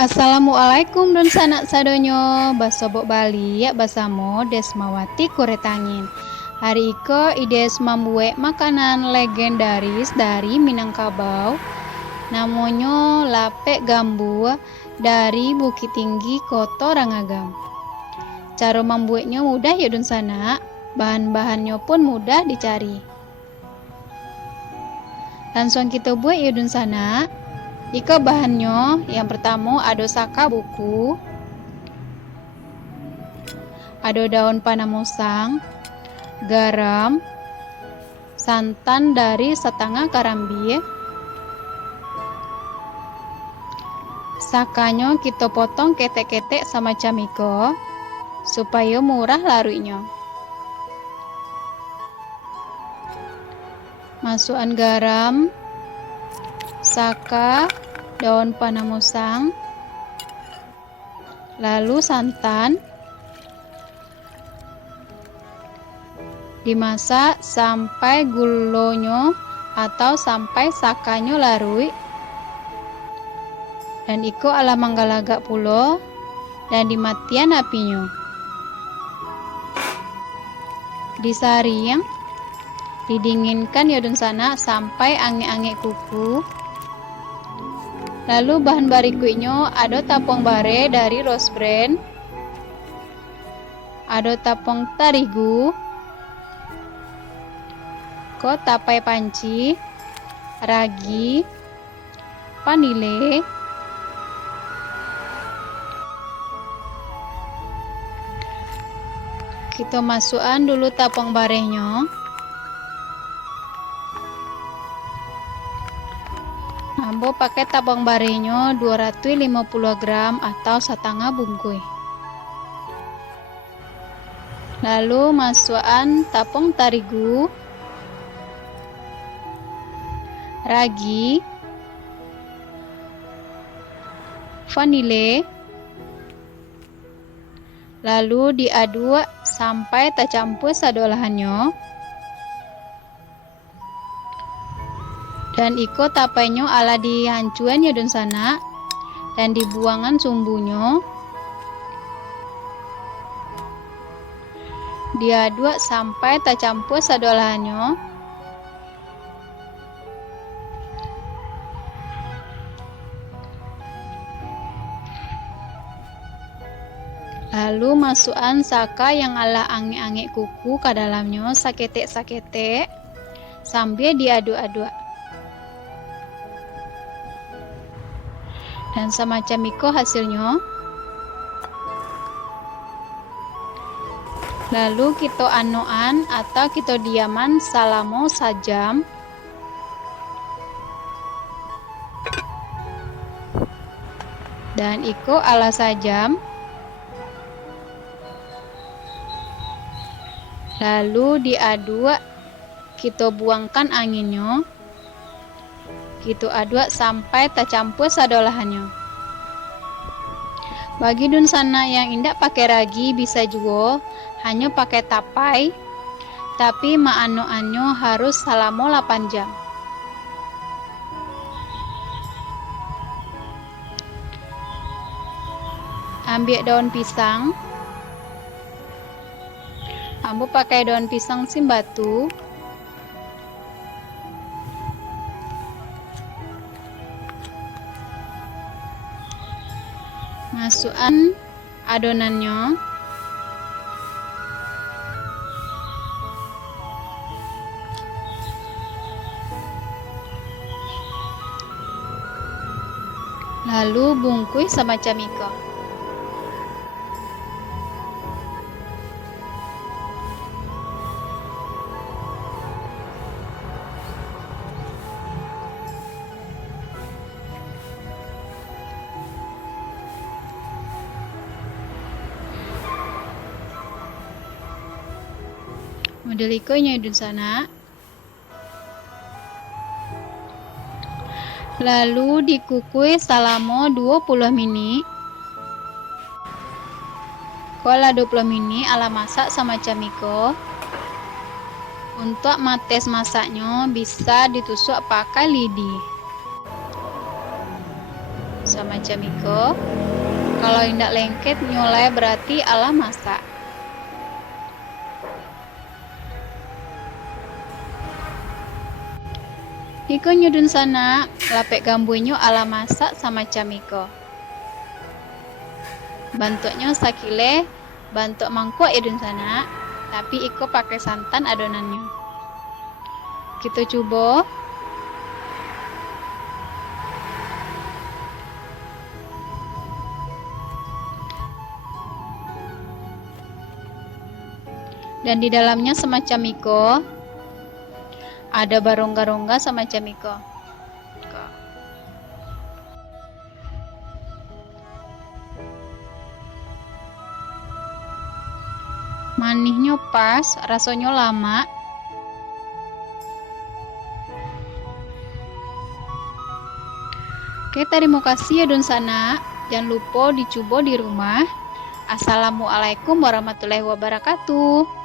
Assalamualaikum don sanak sadonyo basobok Bali ya basamo Desmawati Kuretangin. Hari iko ides membuat makanan legendaris dari Minangkabau. Namanya lapek gambu dari Bukit Tinggi Kota Rangagam. Cara membuatnya mudah ya don sanak. Bahan-bahannya pun mudah dicari. Langsung kita buat ya don sanak. Ika bahannya yang pertama ada saka buku, ada daun panamusang, garam, santan dari setengah karambi. Sakanya kita potong ketek-ketek sama camiko supaya murah larunya. Masukkan garam, saka, daun panamusang, lalu santan. Dimasak sampai gulonya atau sampai sakanya larui. Dan iko ala manggalagak pulo dan dimatian apinya. Disaring, didinginkan ya don sana sampai ange-ange kuku. Lalu bahan barikunya ada tapong bare dari Rose Brand, ada tapong tarigu, tapai panci, ragi, vanile, kita masukkan dulu tapong barenya. Ambo pakai tapong barenya 250 gram atau setengah bungkus. Lalu masukkan tapong tarigu, ragi, vanile, lalu diaduk sampai tercampur sadolahannya. Dan iko tapainya ala dihancuan ya don sana dan dibuangan sumbunya. Diaduk sampai tercampur sadolahannya. Lalu masukkan saka yang ala ange-ange kuku ke dalamnya saketek-saketek sambil diaduk-aduk. Dan semacam iko hasilnya. Lalu kita anoan atau kita diaman selama sejam. Dan iko ala sajam. Lalu diaduk, kita buangkan anginnya. Kita aduk sampai tercampur sadolahannya. Bagi dun sana yang indak pakai ragi bisa juga hanya pakai tapai, tapi maano-anyo harus selama 8 jam. Ambil daun pisang. Ambo pakai daun pisang simbatu. Masukkan adonannya. Lalu bungkus semacam iko. Model ikonya di sana. Lalu dikukus selama 20 menit. Kalau 20 menit ala masak semacam iko. Untuk mates masaknya bisa ditusuk pakai lidi. semacam iko. Kalau indak lengket nyolai berarti ala masak. Iko nyudun sana lapek gambunyo ala masak semacam iko. Bentuknya sakile bentuk mangkok idun sana, tapi iko pakai santan adonannya. Kita coba. Dan di dalamnya semacam iko. Ada barongga-rongga semacam iko. Manihnya pas, rasanya lama. Oke, terima kasih ya Don Sana. Jangan lupa dicoba di rumah. Assalamualaikum warahmatullahi wabarakatuh.